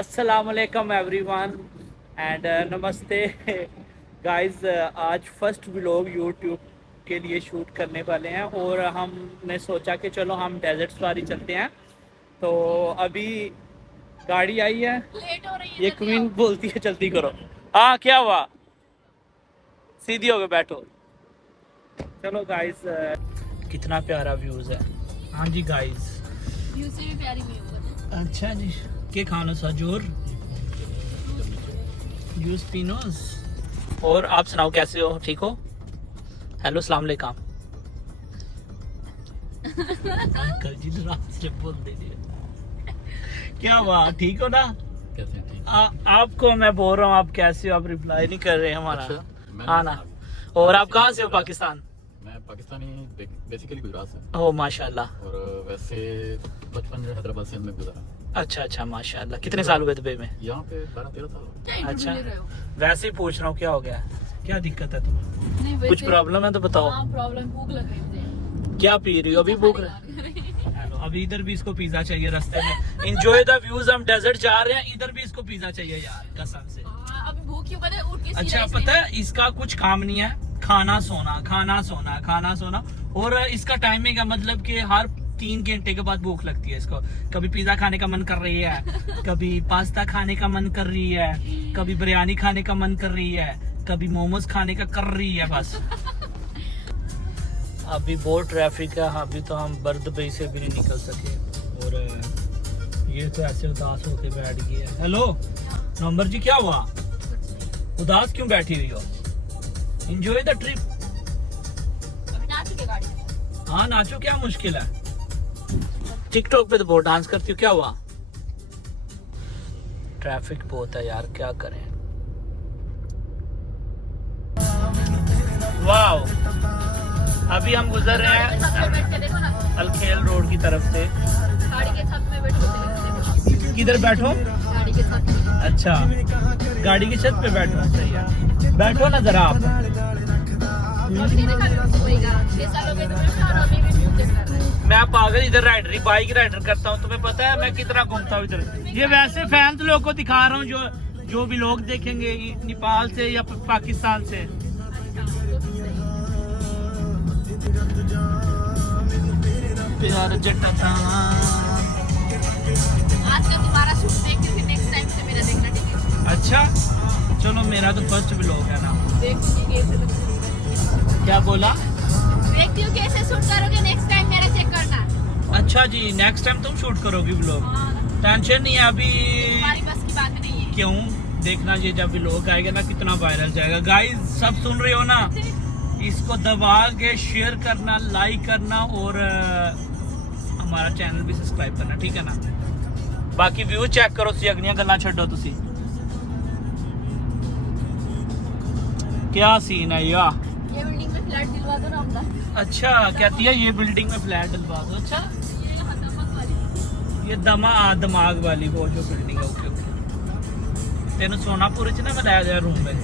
अस्सलामुअलैकुम everyone and नमस्ते guys. आज फर्स्ट व्लॉग यूट्यूब के लिए शूट करने वाले हैं और हमने सोचा कि चलो हम डेजर्ट सफारी चलते हैं। तो अभी गाड़ी आई है, लेट हो रही है, ये क्वीन बोलती है जल्दी करो। हाँ क्या हुआ, सीधी हो गए बैठो। चलो गाइस, कितना प्यारा व्यूज है। हाँ जी गाइस, व्यू से भी प्यारी व्यू है। अच्छा जी, के खाना सजोर जूस पिनोस। और आप सुनाओ कैसे हो, ठीक हो? हेलो सलाम अलैकुम। अंकल जी तो रात से बोल दे रहे। क्या हुआ, ठीक हो ना? कैसे ठीक? आपको मैं बोल रहा हूँ, आप कैसे हो? आप रिप्लाई नहीं कर रहे हमारा। अच्छा, हाँ ना। और आप कहाँ से हो? पाकिस्तान? मैं पाकिस्तानी, बेसिकली गुजरात से। ओ माशाल्लाह। और वैसे बचपन जो हैदराबाद से में गुजारा। अच्छा अच्छा माशाल्लाह। कितने साल हुए दुबई में? यहाँ पे 12-13 साल। अच्छा, वैसे ही पूछ रहा हूँ क्या हो गया, क्या दिक्कत है तुम्हें? नहीं, कुछ प्रॉब्लम है तो बताओ। हाँ, प्रॉब्लम, भूख लग रही थी। क्या पी रही हो अभी? भूख हेलो, अभी इधर भी इसको पिज्जा चाहिए रास्ते में। एंजॉय द व्यूज, हम डेजर्ट जा रहे हैं, इधर भी इसको पिज्जा चाहिए यार कसम से। हाँ, अभी भूख क्यों, पता है, उठ के अच्छा पता है इसका कुछ काम नहीं है, खाना सोना खाना सोना खाना सोना। और इसका टाइमिंग है, मतलब कि हर 3 घंटे के बाद भूख लगती है इसको। कभी पिज्जा खाने का मन कर रही है, कभी पास्ता खाने का मन कर रही है, कभी बिरयानी खाने का मन कर रही है, कभी मोमोज खाने का कर रही है बस। अभी बहुत ट्रैफिक है, अभी तो हम बर्दबई से भी नहीं निकल सके। और ये तो ऐसे उदास होके बैठ गई है। हेलो नंबर जी, क्या हुआ? उदास क्यों बैठी हुई हो? Enjoy the trip. अभी नाचू के गाड़ी में। हाँ नाचो, क्या मुश्किल है? टिकटॉक पे तो बहुत डांस करती हूँ, क्या हुआ? ट्रैफिक बहुत है यार, क्या करें। वाओ, अभी हम गुजर रहे हैं बैठ के देखो ना, अलखेल रोड की तरफ से। गाड़ी के छत में बैठो। किधर बैठो? गाड़ी के छत में। अच्छा, गाड़ी की छत पे बैठो, सही है। बैठो ना जरा आप। अभी नहीं देखा दुबई का, 6 साल हो गए तुम्हें और अभी भी व्यू चेक कर रहे हैं। मैं पागल इधर राइडर, बाइक राइडर करता हूँ, तुम्हें पता है मैं कितना घूमता हूँ इधर। ये वैसे फैंस लोग को दिखा रहा हूँ जो भी लोग देखेंगे नेपाल से या पाकिस्तान से। प्यार जटता। आज का तुम्हारा शूट देख के फिर नेक्स्ट टाइम से मेरा देखना, ठीक है? अच्छा चलो, मेरा तो फर्स्ट व्लॉग है ना। देखती हूँ कैसे, क्या बोला? देखती हूँ कैसे शूट करोगे, नेक्स्ट टाइम मेरा चेक करना। अच्छा जी, नेक्स्ट टाइम तुम शूट करोगी व्लॉग, हाँ, टेंशन नहीं है अभी। तुम्हारी बस की बात नहीं है। क्यों? देखना ये जब व्लॉग आएगा ना कितना वायरल जाएगा। गाइस सब सुन रहे हो ना, इसको दबा के शेयर करना, लाइक करना और हमारा चैनल भी सब्सक्राइब करना, ठीक है ना? बाकी व्यू चेक करो, सी अगलियां गल्लां छड्डो तुसी। क्या सीन है यार। ये बिल्डिंग में फ्लैट दिलवा दो ना अपना। अच्छा कहती है ये बिल्डिंग में फ्लैट डलवा दो। अच्छा ये यहाँ दमक वाली। ये दिमाग वाली वो जो बिल्डिंग है, ओके ओके। तेन सोनापुर च ना मैं लाया रूम में।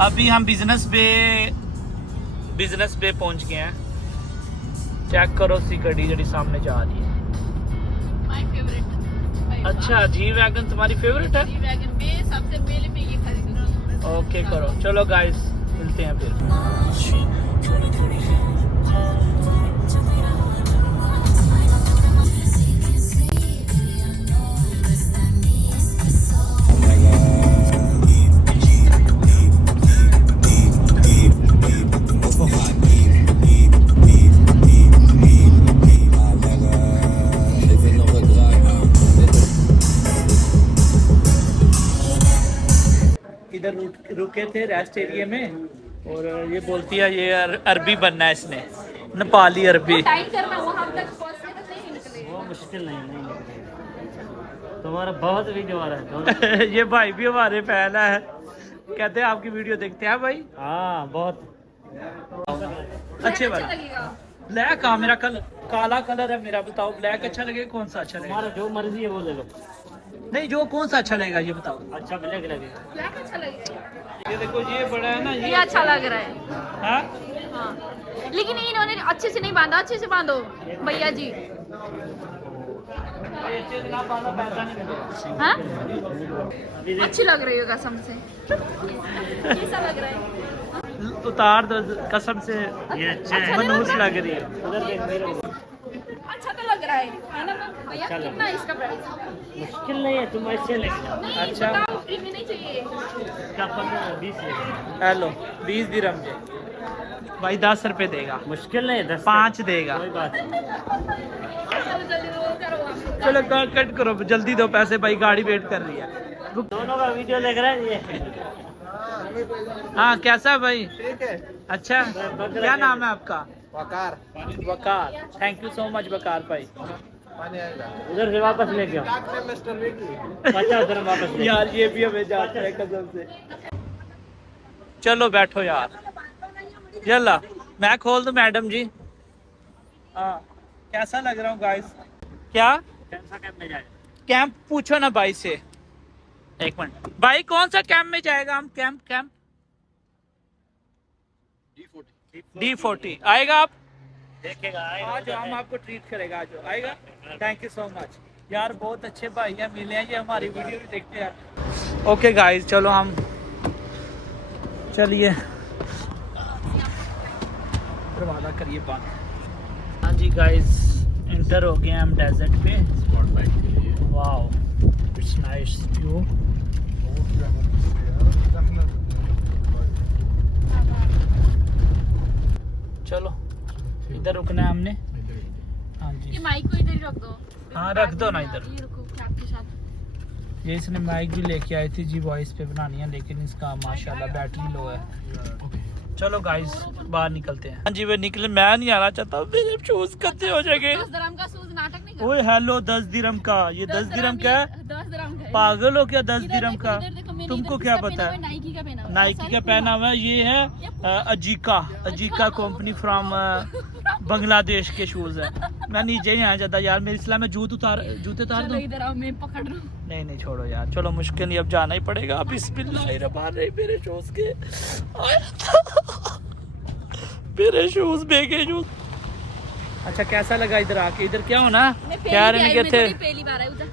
अभी हम बिजनेस पे पहुंच गए हैं। चेक करो सी गड्डी जड़ी सामने जा रही है। My favourite. अच्छा जी वैगन तुम्हारी फेवरेट है? जी वैगन पे सबसे पहले मैं ये खरीद रहा हूँ। ओके करो, चलो गाइस मिलते हैं फिर। इधर रुके थे रेस्ट एरिया में और ये बोलती है ये अरबी बनना है इसने, नेपाली अरबी। टाइट करना, वहाँ तक पहुँचने तक नहीं निकले। वो मुश्किल नहीं तुम्हारा बहुत वीडियो आ रहा है। ये भाई भी हमारे फैन है, कहते हैं आपकी वीडियो देखते हैं भाई। हाँ बहुत अच्छे वाला लगेगा। ब्लैक। हाँ मेरा काला कलर है मेरा, बताओ ब्लैक अच्छा लगेगा कौन सा अच्छा लगेगा? तुम्हारा जो मर्जी है वो ले लो। नहीं जो कौन सा अच्छा लगेगा ये बताओ। अच्छा ब्लैक लगेगा। ब्लैक अच्छा लगेगा। ये देखो ये बड़ा है ना, ये अच्छा लग रहा है। हाँ हाँ, लेकिन इन्होंने अच्छे से नहीं बांधा, अच्छे से बांधो भैया जी। हाँ अच्छी लग रही हो कसम से। कैसा लग रहा है? उतार दो कसम से, ये अच्छा है। मनहूस लग रही है। उधर देख मेरे को। अच्छा तो लग रहा है ना भैया? चलो। कितना है इसका प्राइस? मुश्किल नहीं है, तुम ऐसे लेके नहीं अच्छा। बताओ, फ्री में नहीं चाहिए। क्या 15-20 लेके। हेलो 20 दिरहम के भाई 10 रुपए देगा, मुश्किल नहीं है, 10 5 देगा। कोई बात नहीं। चलो जल्दी वो करो आप। चलो कट करो, जल्दी दो पैसे भाई, गाड़ी वेट कर रही है। दोनों का वीडियो देख रहे हैं ये। हाँ कैसा है भाई? ठीक है। अच्छा क्या नाम है आपका? वकार वकार। थैंक यू सो मच वकार भाई। पानी आएगा। उधर से वापस लेके आओ। डॉक्टर मिस्टर विकी 50 दिरहम वापस ले। यार ये भी हमें जाता है कसम से। चलो बैठो यार, यल्ला मैं खोल दूं मैडम जी। हाँ कैसा लग रहा हूँ गाइस? क्या कैसा कैंप में जाएगा? कैंप पूछो ना भाई से। एक मिनट भाई, कौन सा कैंप में जाएगा हम? कैंप D40 आएगा आप? देखेगा आज हम आपको ट्रीट करेगा, आज आएगा। थैंक यू सो मच यार, बहुत अच्छे भाई हैं, मिले हैं, ये हमारी वीडियो भी देखते हैं। ओके गाइस चलो हम चलिए, दरवाजा करिए बंद। हाँ जी गाइस एंटर हो गए हम डेजर्ट पे। स्पॉट बाइक के लिए। Wow it's nice view. चलो इधर रुकना है हमने। हाँ ये जी माइक को इधर ही रख दो। हाँ, रख दो ना इधर। ये रखो क्या आपके साथ। ये इसने माइक भी लेके आई थी जी, वॉइस पे बनानी है, लेकिन इसका माशाल्लाह बैटरी लो है। चलो गाइस बाहर निकलते हैं। हाँ जी वे निकले, मैं नहीं आना चाहता, मेरे शूज कच्चे हो जाएंगे। 10 दिरहम का शूज नाटक नहीं ओए हेलो 10 दिरहम का, ये 10 दिरहम का है? 10 दिरहम का। पागल हो क्या? 10 इधर दिरहम देखो, का इधर देखो, मैंने तुमको इधर क्या किसका पता पहना हुआ है? नाइकी का पहना हुआ है। नाइकी का पहना हुआ है, ये है अजीका कंपनी फ्रॉम बांग्लादेश के शूज है। मैं नीचे नहीं आया जाता यार, मेरे इस्लाम में जूते उतार चलो दूं? इधर आओ, मैं पकड़ रहा हूँ। नहीं छोड़ो यार, चलो मुश्किल नहीं, अब जाना ही पड़ेगा। बिस्मिल्लाहिर्रहमानिर्रहीम, मेरे शूज के मेरे शूज बेगे शूज। अच्छा कैसा लगा इधर आके? इधर क्या होना मैं कह रहे ने कि थे? पहली बार आई उधर।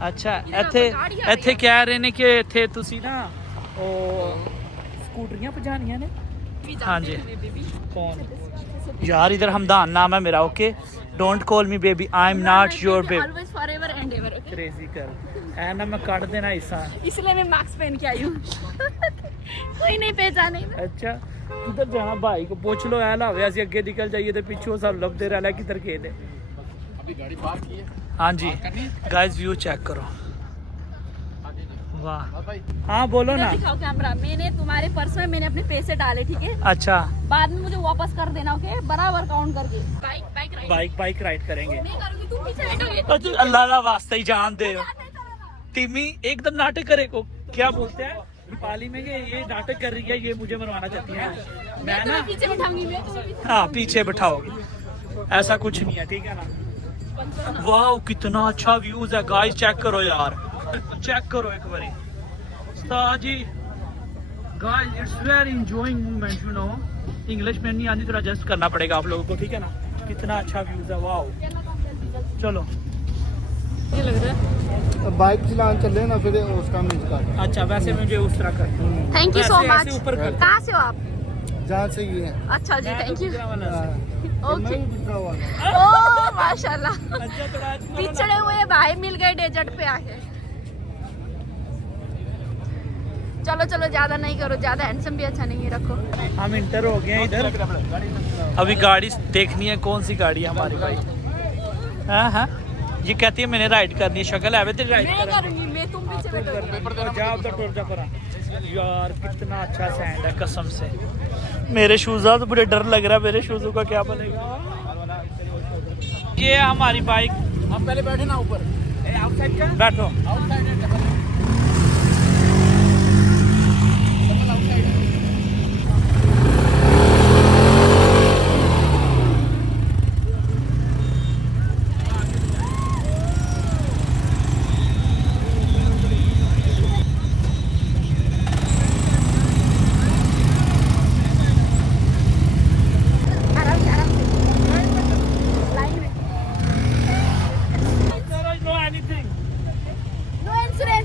अच्छा इधर ਇੱਥੇ गाड़ी आ रही ਇੱਥੇ है। ਕਹਿ ਰਹੇ ਨੇ ਕਿ ਇੱਥੇ ਤੁਸੀਂ ਨਾ ਉਹ ਸਕੂਟਰੀਆਂ ਭਜਾਨੀਆਂ ਨੇ। हाँ जी। कौन यार? इधर हमदान नाम है मेरा। Okay don't call me baby, I am not your baby. Always forever and ever. Okay crazy कर ऐ ना मैं काट देना हिस्सा। इसलिए मैं मास्क पहन के आई हूँ। कोई नहीं पहचाने। अच्छा उधर जाना भाई को पूछ लो, ऐ लावे ਅਸੀਂ ਅੱਗੇ ਨਿਕਲ ਜਾਈਏ ਤੇ ਪਿੱਛੋਂ सब ਲੱਭਦੇ ਰਹਿਣਾ किधर गए थे। अभी गाड़ी पार्क की है। हाँ जी गाइस व्यू चेक करो, वाह। भाई हाँ बोलो ना। दिखाओ कैमरा। मैंने तुम्हारे पर्स में मैंने अपने पैसे डाले, ठीक है? अच्छा बाद में मुझे वापस कर देना, ओके? बराबर काउंट करके। बाइक राइड करेंगे। नहीं करूंगी, तुम पीछे बैठोगे। अच्छा अल्लाह का वास्ता ही जान दे हो तिमी, एकदम नाटक करे को क्या बोलते हैं नेपाली में, ये नाटक कर रही है, ये मुझे मरवाना चाहती है। मैं ना पीछे बैठाऊंगी, मैं तुम्हें पीछे। हाँ पीछे बैठाओगी, ऐसा कुछ नहीं है, ठीक है ना। वाह कितना अच्छा व्यूज है गाइस, चेक करो यार, चेक करो एक बारी उस्ताद जी। Guys it's very enjoying moment, you know. English में नहीं आनी, थोड़ा एडजस्ट करना पड़ेगा आप लोगों को, ठीक है ना। कितना अच्छा व्यूज है, वाह। चलो ये लग रहा है बाइक चलाने चले ना, फिर उसका मिल कर। अच्छा वैसे मुझे उस तरह कर, थैंक यू सो ऐसे- मच। ऐसे ऊपर कर। कहाँ से हो आप? जहाँ से ये है। अच्छा जी, थैंक यू। Okay okay. ओ माशाल्लाह, अच्छा थोड़ा पिछड़े हुए भाई मिल गए डेजर्ट पे आके। चलो चलो ज्यादा नहीं करो, ज्यादा हैंडसम भी अच्छा नहीं है, रखो। हम इंटर हो गए हैं इधर। अभी गाड़ी देखनी है, कौन सी गाड़ी है हमारी भाई। हाँ ये कहती है मैंने राइड करनी है, शक्ल है तेरी राइड मैं करूंगी, मैं तुम पीछे बैठोगे। जा उधर टूर जा परा। यार कितना अच्छा सैंड है कसम से। मेरे शूज़ तो बड़े डर लग रहा है, मेरे शूज़ों का क्या बनेगा। ये है हमारी बाइक। आप पहले बैठे ना ऊपर। बैठो। आराम से, आराम से। लाइन में।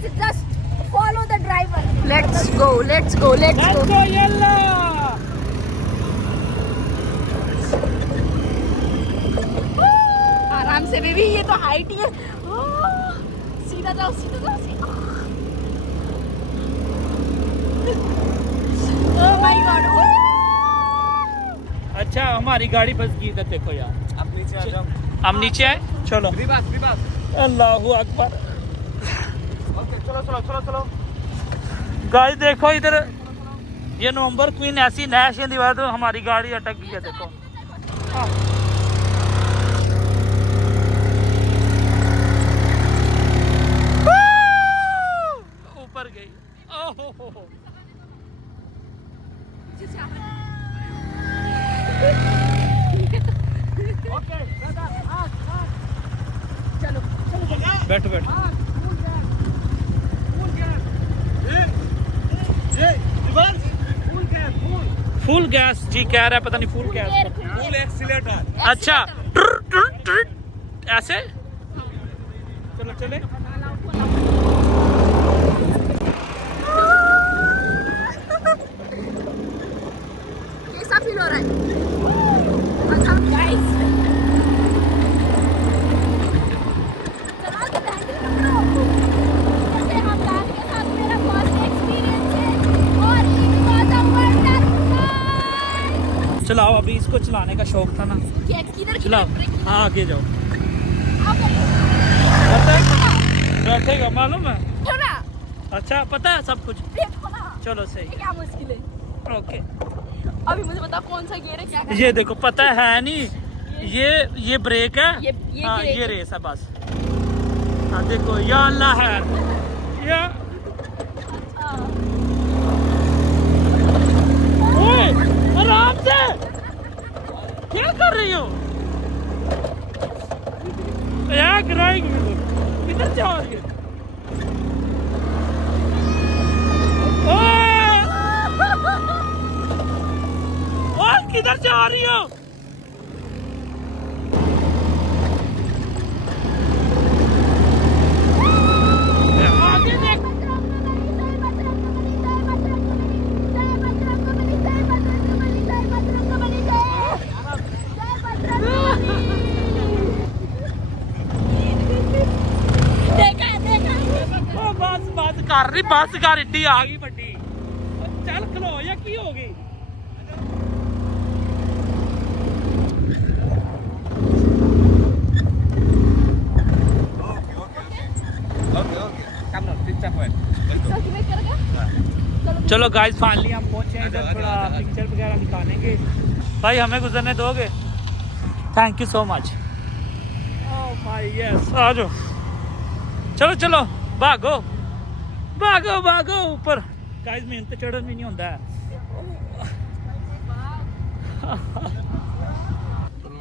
Guys, just follow the driver. Let's go. आराम से बेबी, ये तो हाइट ही है। सीधा जाओ। Oh my God. अच्छा हमारी गाड़ी बस गई इधर देखो यार। अब नीचे आ जाओ। हम नीचे आए, चलो। अल्लाहू अकबर। चलो। गाइस देखो इधर, ये नवंबर क्वीन ऐसी नैश है दीवार, तो हमारी गाड़ी अटक गई है देखो। हाँ। ऊपर गई। ओहो बैठो। फुल गैस जी कह रहा है, पता नहीं फुल गैस। Full accelerator. अच्छा ऐसे चलो चले। कैसा फील हो रहा है? अच्छा गाइस, चला के बैंडल पकड़ो। जैसे हम गाड़ी के साथ मेरा फर्स्ट एक्सपीरियंस है और इट वाज अ वंडरफुल। चलाओ, अभी इसको चलाने का शौक था ना। किधर चलाओ, हाँ आगे जाओ। आप बैठेगा मालूम है। ना, अच्छा पता है सब कुछ। देखो ना, चलो सही, ये क्या मुश्किल है। ओके। अभी मुझे बताओ कौन सा गियर है, क्या करना ये देखो, पता है नहीं, ये ब्रेक है। ये हाँ ब्रेक ये है। रेस है बस। हाँ देखो, या अल्लाह है या ओए, आराम से क्या कर रही हो यार? गिराएगी किधर जा रही है? ओए किधर जा रही हो? आगे देख। बस कर रही, बस कर, इड्डी आ गई बड्डी। चल खलो या की हो गई? चलो गाइस, फाइनली हम पहुंचे हैं इधर, थोड़ा पिक्चर वगैरह निकालेंगे। भाई हमें गुजरने दोगे? Thank you so much. ओह भाई यस, आ जाओ। चलो भागो ऊपर। गाइस मेहनत तो चढ़न भी नहीं होता है।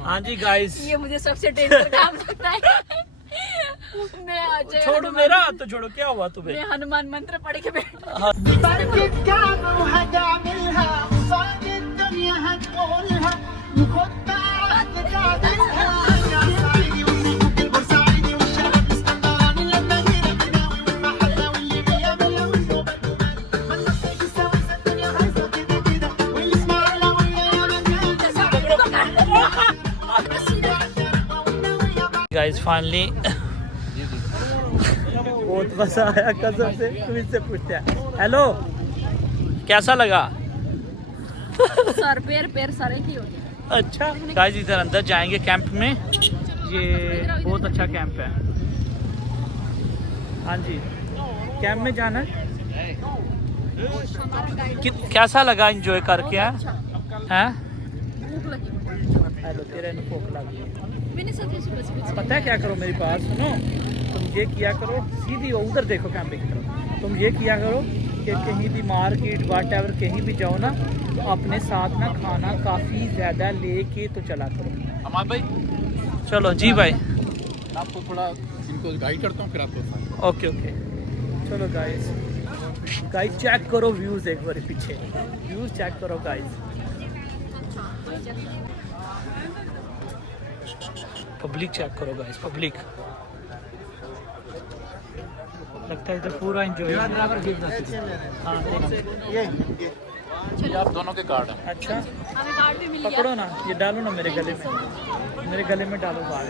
हाँ जी गाइस, ये मुझे सबसे डेंजर काम लगता है। मैं आज छोड़ो मेरा हाथ तो छोड़ो, क्या हुआ तुम्हें? मैं हनुमान मंत्र पढ़ के बैठा। गाइस फाइनली बहुत मजा आया कसम से। तुम इससे पूछते हैं हेलो कैसा लगा? सर पैर सारे की हो गया। अच्छा गाइस, इधर अंदर जाएंगे कैंप में। ये बहुत अच्छा कैंप है। हाँ जी, कैंप में जाना है। कैसा लगा एंजॉय करके? हैं भूख लगी। हेलो, तेरे ने भूख लगी। मैंने सोचा सुबह पता है क्या करो, मेरी बात सुनो। तुम ये किया करो, सीधी उधर देखो कैंपे की तरफ। तुम ये किया करो कि कहीं भी मार्केट वाट एवर कहीं भी जाओ ना, तो अपने साथ ना खाना काफ़ी ज़्यादा लेके तो चला करो। अमान भाई, चलो जी भाई, आपको थोड़ा इनको गाइड करता हूँ, फिर आपको ओके। चलो गाइस चेक करो व्यूज़, एक बार पीछे व्यूज़ चेक करो गाइस। पब्लिक चेक करो गाइस, पब्लिक लगता है इधर पूरा एंजॉय। हाँ ये आप दोनों के कार्ड हैं। अच्छा हमें कार्ड भी मिल गया। पकड़ो ना, ये डालो ना मेरे गले में, मेरे गले में डालो बाहर।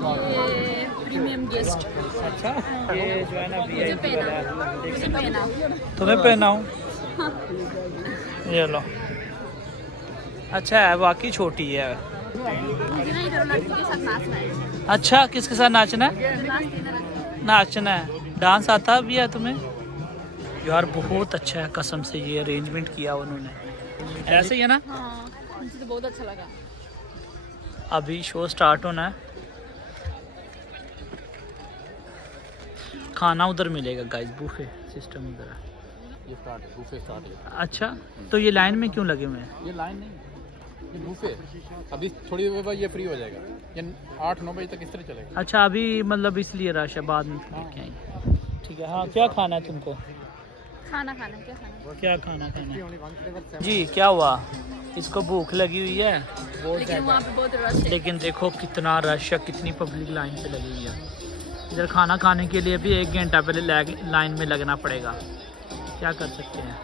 ये प्रीमियम गेस्ट अच्छा ये जो है ना VIP वाला है, देख मुझे सकते पहना। हो। तुम्हें पहनाऊं? ये लो। अच्छा है, वाकई छोटी है। मुझे ना इधर लड़की के साथ नाचना है। अच्छा किसके साथ नाचना है? नाचना है। नाचना है। डांस आता भी है तुम्हें? यार बहुत अच्छा है कसम से, ये अरेंजमेंट किया उन्होंने। ऐसे ही है ना? हाँ मुझे तो बहुत अच्छा लगा। अभी शो स्टार्ट होना है। खाना उधर मिलेगा गाइस, बुफे सिस्टम उधर है। ये स्टार्ट है, बूफे स्टार्ट है। अच्छा तो ये लाइन में क्यों लगे हुए हैं? ये लाइन नहीं, ये बूफे। अभी थोड़ी देर बाद ये फ्री हो जाएगा। ये 8-9 बजे तक इस तरह चलेगा। अच्छा अभी मतलब इसलिए रश है, बाद में लेके आएंगे। ठीक है। हाँ क्या खाना है तुमको? खाना खाना क्या खाना? क्या खाना है? जी क्या हुआ? इसको भूख लगी हुई है बहुत लेकिन ज़्यादा। वहाँ पे बहुत रश है। लेकिन देखो कितना रश है, कितनी पब्लिक लाइन पे लगी हुई है। इधर खाना खाने के लिए भी 1 घंटा पहले लाइन में लगना पड़ेगा। क्या कर सकते हैं।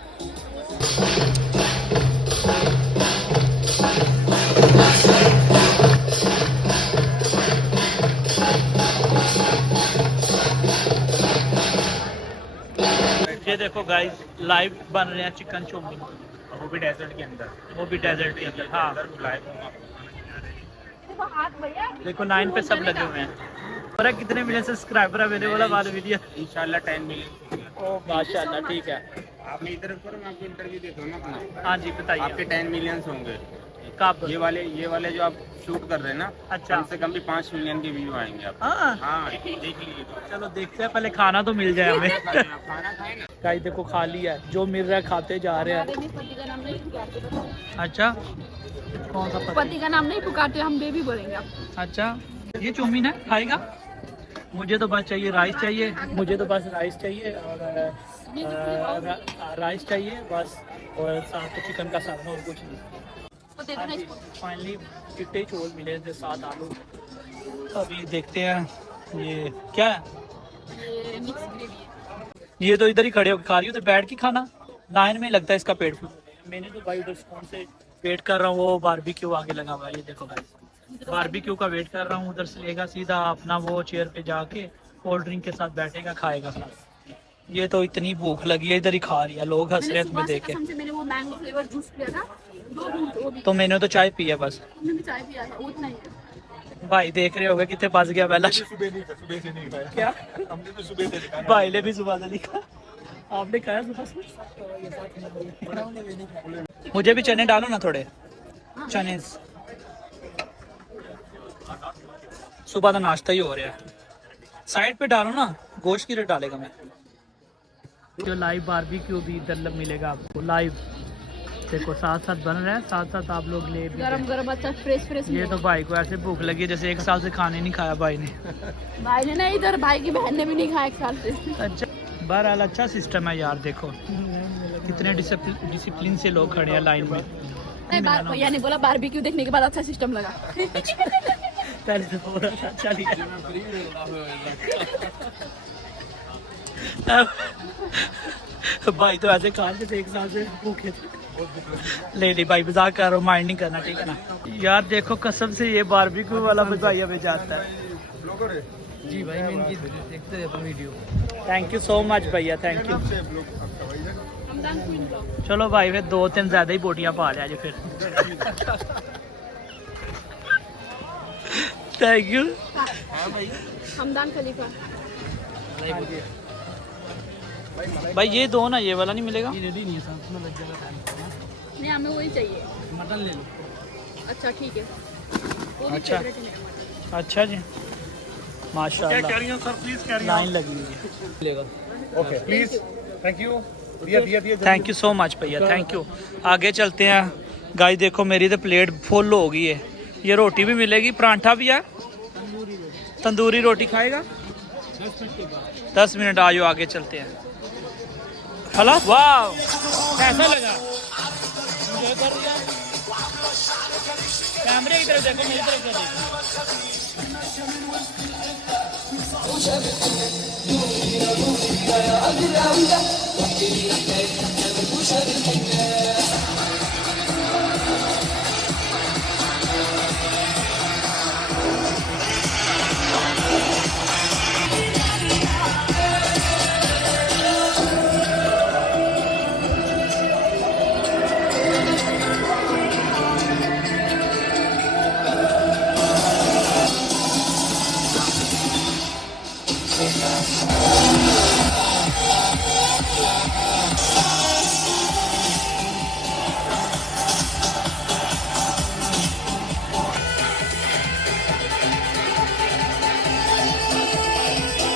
ये देखो गाइस लाइव बन रहे हैं चिकन चाउमीन, वो भी डेजर्ट के अंदर। वो भी डेजर्ट के अंदर। हाँ देखो हाथ भैया। देखो लाइन पे सब लगे हुए हैं। और कितने मिलियन सब्सक्राइबर है मेरे वाला वीडियो? इंशाल्लाह 10 मिलियन। ओ माशाल्लाह ठीक है। आपने इधर करो, मैं आपको इंटरव्यू देता हूँ ना अपना। हाँ जी बताइए। आपके 10 मिलियन होंगे। कब? ये वाले जो आप शूट कर रहे हैं ना, अच्छा। कम से कम भी 5 मिलियन के व्यू आएंगे आप। हाँ हाँ देख लीजिए। चलो देखते हैं, पहले खाना तो मिल जाए हमें। खाना खाए ना। गाइस देखो खाली है, जो मिल रहा है खाते जा रहे हैं। हमारे पति का नाम नहीं पुकारते। अच्छा कौन सा पति? पति का नाम नहीं पुकारते, हम बेबी बोलेंगे आप। अच्छा ये चाउमीन है, खाएगा? मुझे तो बस चाहिए राइस चाहिए, मुझे तो बस राइस चाहिए और राइस चाहिए बस, और साथ तो चिकन का सालन और कुछ नहीं। वो दे देना इसको। फाइनली चिट्टे चोल मिले थे, 7 आलू। अभी देखते हैं ये क्या है। ये मिक्स ग्रेवी है। ये तो इधर ही खड़े होकर खा रही हो, तो बैठ के खाना। लाइन में लगता है इसका पेट फूल। मैंने तो भाई उधर फोन से वेट कर रहा हूँ, वो बारबेक्यू आगे लगा हुआ है। ये देखो भाई बारबेक्यू का वेट कर रहा हूँ, उधर से लेगा सीधा अपना वो चेयर पे जाके कोल्ड ड्रिंक के साथ बैठेगा, खाएगा साथ। ये तो इतनी भूख लगी है, इधर ही खा रही है, लोग हंस रहे हैं तुम्हें देख के। मैंने वो मैंगो फ्लेवर जूस पिया था, 2 बूंद वो भी। तो मैंने तो चाय पी है बस। हमने भी चाय पिया था, उतना ही। भाई देख रहे होगे कितने बच गया पहला। सुबह से नहीं खाया क्या? हमने तो सुबह से लिखा। भाई ने भी सुबह से लिखा, आपने खाया सुबह से? मुझे भी चने डालो ना थोड़े, चने। सुबह का नाश्ता ही हो रहा है, साइड पे डालो ना, गोश्त की रेट डालेगा मैं। जो लाइव बारबेक्यू भी इधर मिलेगा आपको लाइव। देखो साथ साथ बन रहा है, साथ साथ आप लोग ले भी गरम गरम अच्छा फ्रेश ये तो भाई को ऐसे भूख लगी है जैसे 1 साल से खाने नहीं खाया भाई ने। भाई ने ना, इधर भाई की बहन ने भी नहीं खाया 1 साल से। अच्छा बहरहाल अच्छा सिस्टम है यार, देखो कितने डिसिप्लिन से लोग खड़े हैं लाइन में। भैया ने बोला बारबेक्यू देखने के बाद अच्छा सिस्टम लगा। पहले तो बोला था चलिए। भाई तो ऐसे खा रहे थे 1 साल से भूखे थे। ले भाई मजाक कर रहा हूँ, माइंड नहीं करना ठीक है ना यार। देखो कसम से ये बारबेक्यू वाला मजा हमें जाता है। जी भाई मैं इनकी देखते हैं video. Thank you so much भैया, थैंक यू। चलो भाई फिर 2-3 ज्यादा ही बोटियां पा लिया जी फिर। Thank you. Hamdan Khalifa. भाई ये दो ना, ये वाला नहीं मिलेगा? रेडी नहीं है सर, उसमें लग जाएगा टाइम। नहीं हमें वही चाहिए। मटन ले लो। अच्छा ठीक है, वो भी अच्छा। फेवरेट है मेरा मटन। अच्छा जी माशाल्लाह, सर प्लीज लाइन लगी हुई है। Okay please, thank you. Thank you so much भैया, थैंक यू। आगे चलते हैं गाइस। देखो मेरी तो प्लेट फुल हो गई है। ये रोटी भी मिलेगी, परांठा भी है, तंदूरी रोटी खाएगा? 10 मिनट आ जाओ, आगे चलते हैं। हेलो वाह, कैसा लगा? एंजॉय कर रही है? कैमरे की तरफ देखो, मेरी तरफ देखो।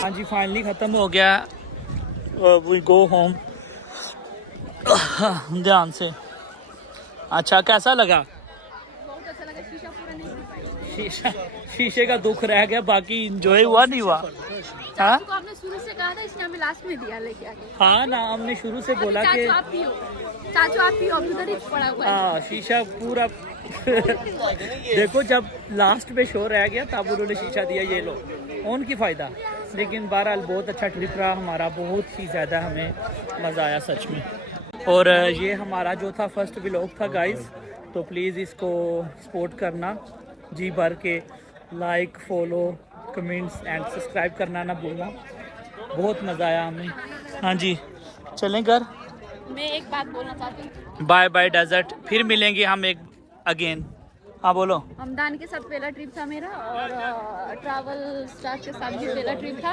हाँ जी, फाइनली ख़त्म हो गया। We go home. ध्यान से। अच्छा, कैसा लगा? बहुत अच्छा लगा, शीशा पूरा नहीं पी पाई। शीशे का दुख रह गया, बाकी इंजॉय हुआ नहीं हुआ? हाँ चाचू को आपने शुरू से कहा था, इसने हमें लास्ट में दिया लेके आके। हाँ ना, हमने शुरू से बोला कि चाचू आप पियो, चाचू आप पियो, अभी उधर ही पड़ा हुआ है। हाँ, शीशा पूरा देखो, जब लास्ट में शो रह गया तब उन्होंने शीशा दिया, ये लो उनकी फ़ायदा। लेकिन बहरहाल बहुत अच्छा ट्रिप रहा हमारा, बहुत ही ज़्यादा हमें मज़ा आया सच में। और ये हमारा जो था फर्स्ट व्लॉग था गाइस, तो प्लीज़ इसको सपोर्ट करना जी भर के, like, follow, comments and subscribe करना ना भूलना। बहुत मज़ा आया हमें। हाँ जी, चलें घर। मैं एक बात बोलना चाहती हूँ। बाय बाय डेजर्ट, फिर मिलेंगे हम एक अगेन। हाँ बोलो। हमदान के साथ पहला ट्रिप था मेरा, और ट्रैवल स्टार्ट के साथ भी पहला ट्रिप था।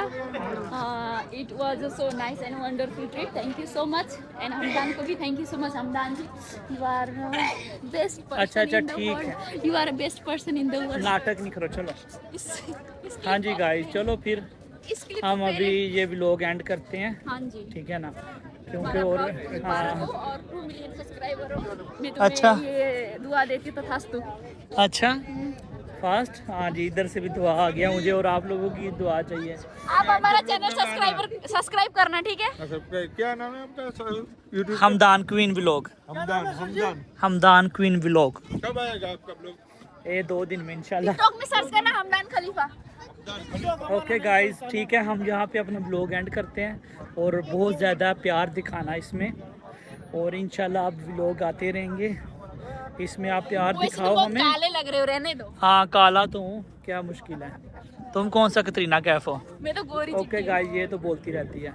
It was so nice and wonderful trip. Thank you so much. And Hamdan को भी thank you so much. Hamdan ji, you are best person. अच्छा, इन द ठीक world. You are best person in the world. नाटक नहीं करो, चलो। हाँ जी गाइस, चलो फिर इस क्लिप हम को अभी पहले- ये व्लॉग एंड करते हैं, हाँ जी, ठीक है ना? क्योंकि हमारा और ब्लॉग बारह हाँ, हो और 2 मिलियन सब्सक्राइबर हो। मैं तुम्हें अच्छा। ये दुआ देती तो था तू। अच्छा फास्ट। हाँ जी, इधर से भी दुआ आ गया मुझे, और आप लोगों की दुआ चाहिए। आप हमारा चैनल सब्सक्राइब करना, ठीक है? क्या नाम है आपका YouTube? Hamdan queen vlog. Hamdan queen vlog. कब आएगा आपका ब्लॉग? ये 2 दिन में इंशाल्लाह। टिकटॉक में सर्च करना हमदान खलीफा। ओके गाइस, ठीक है, हम यहाँ पे अपना ब्लॉग एंड करते हैं, और बहुत ज़्यादा प्यार दिखाना इसमें, और इंशाल्लाह आप व्लॉग आते रहेंगे, इसमें आप प्यार वैसे तो दिखाओ बहुत हमें। काले लग रहे हो, रहने दो। हाँ, काला तो हूँ, क्या मुश्किल है। तुम कौन सा कतरीना कैफ हो? मैं तो गोरी ओके गाइस, ये तो बोलती रहती है।